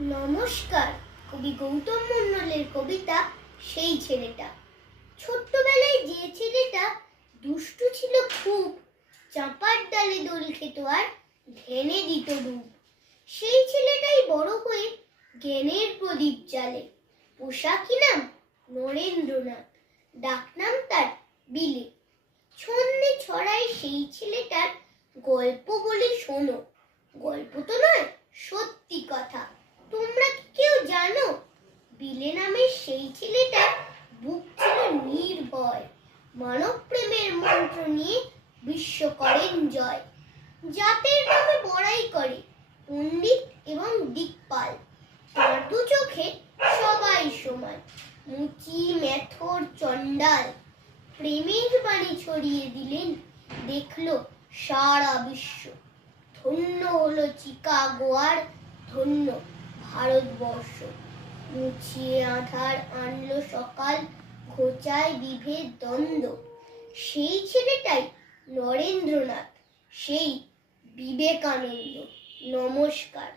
নমস্কার। কবি গৌতম মণ্ডলের কবিতা সেই ছেলেটা। ছোট্টবেলায় যে ছেলেটা দুষ্টু ছিল খুব, চাঁপার ডালে দোল খেত আর ধ্যানে দিত ডুব, সেই ছেলেটাই বড় হয়ে জ্ঞানের প্রদীপ জ্বালে। পোশাকি নাম নরেন্দ্রনাথ, ডাকনাম তার বিলে। ছন্দে ছড়ায় সেই ছেলেটার গল্প বলে শোনো, গল্প তো নয় সত্যি কথা। তোমরা কি কেউ জানো, বিলে নামের সেই ছেলেটার বুক ছিল নির্ভয়, মানব প্রেমের মন্ত্র নিয়ে বিশ্ব করেন জয়। জাতের নামে বড়াই করে পণ্ডিত এবং দিকপাল, তার দু চোখে সবাই সমান, মুচি মেথর চণ্ডাল। প্রেমের বাণী ছড়িয়ে দিলেন, দেখলো সারা বিশ্ব। ধন্য হলো চিকাগো আর ধন্য ভারতবর্ষ। মুছিয়ে আধার আনলো সকাল, ঘোচায় বিভেদ দ্বন্দ্ব। সেই ছেলেটাই নরেন্দ্রনাথ, সেই বিবেকানন্দ। নমস্কার।